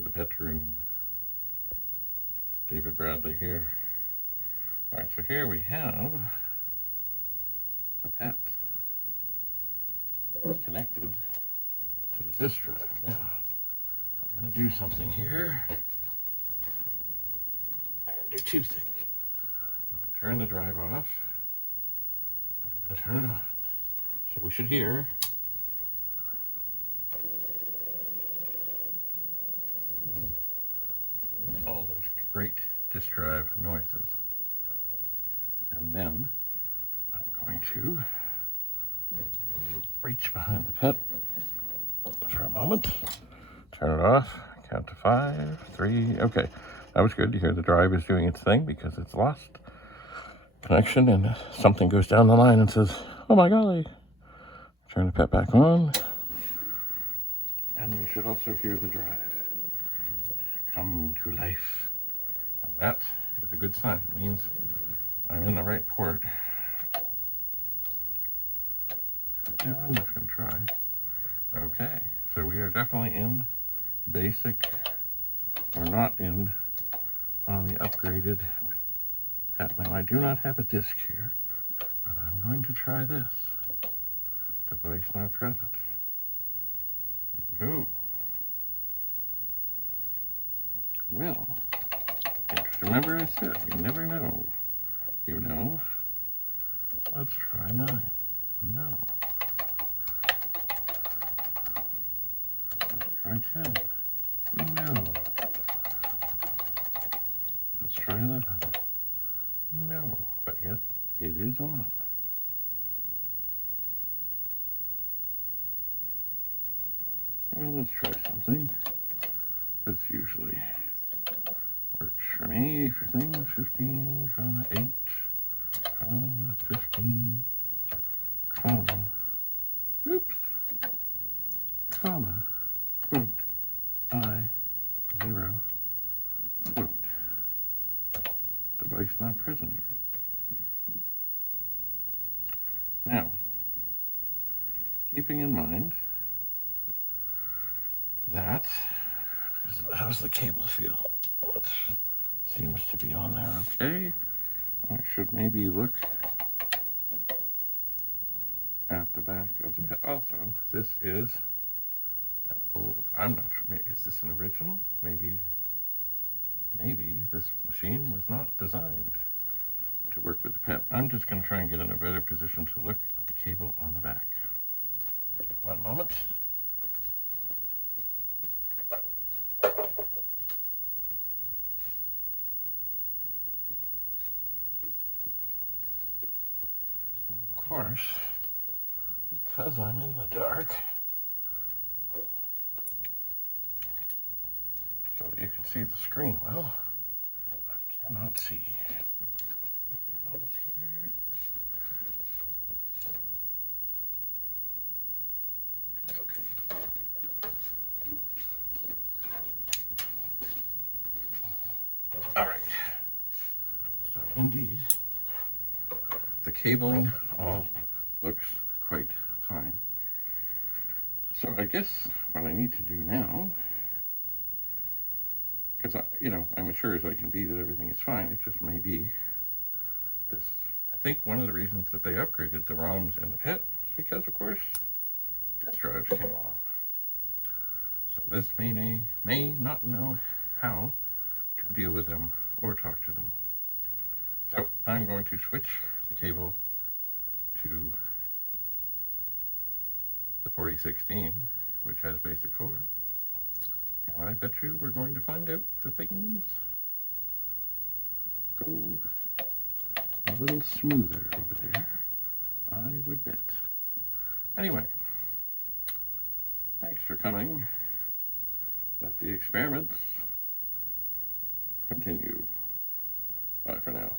to the pet room. David Bradley here. All right, so here we have the pet connected to the disk drive. Now, I'm going to do something here. I'm going to do two things. I'm going to turn the drive off, and I'm going to turn it on. So we should hear all those great disk drive noises. And then I'm going to reach behind the pet for a moment, turn it off, count to 5, 3, okay. That was good to hear the drive is doing its thing because it's lost connection and something goes down the line and says, oh my golly. Turn the pet back on. And we should also hear the drive come to life. And that is a good sign. It means I'm in the right port. Now I'm just going to try. Okay, so we are definitely in basic. We're not in on the upgraded pet. Now I do not have a disc here, but I'm going to try this. Device not present. Oh. Well, just remember I said, you never know. You know. Let's try 9. No. Let's try 10. No. Let's try 11. No. But yet, it is on. Well, let's try something. This usually works for me for things 15, 8, 15, oops, quote, I, 0, quote, device not present error. Now, keeping in mind that, how's the cable feel? It seems to be on there okay. I should maybe look at the back of the pet. Also, this is an old, I'm not sure, is this an original? Maybe this machine was not designed to work with the pet. I'm just going to try and get in a better position to look at the cable on the back. One moment. Of course, because I'm in the dark, so that you can see the screen well, I cannot see. Give me a moment here. Okay. All right. So indeed, the cabling all looks quite fine. So I guess what I need to do now, because I'm as sure as I can be that everything is fine, it just may be this. I think one of the reasons that they upgraded the ROMs in the pet was because, of course, disk drives came along. So this may not know how to deal with them or talk to them. So I'm going to switch the cable to the 4016, which has basic 4. And I bet you we're going to find out the things go a little smoother over there, I would bet. Anyway, thanks for coming. Let the experiments continue. Bye for now.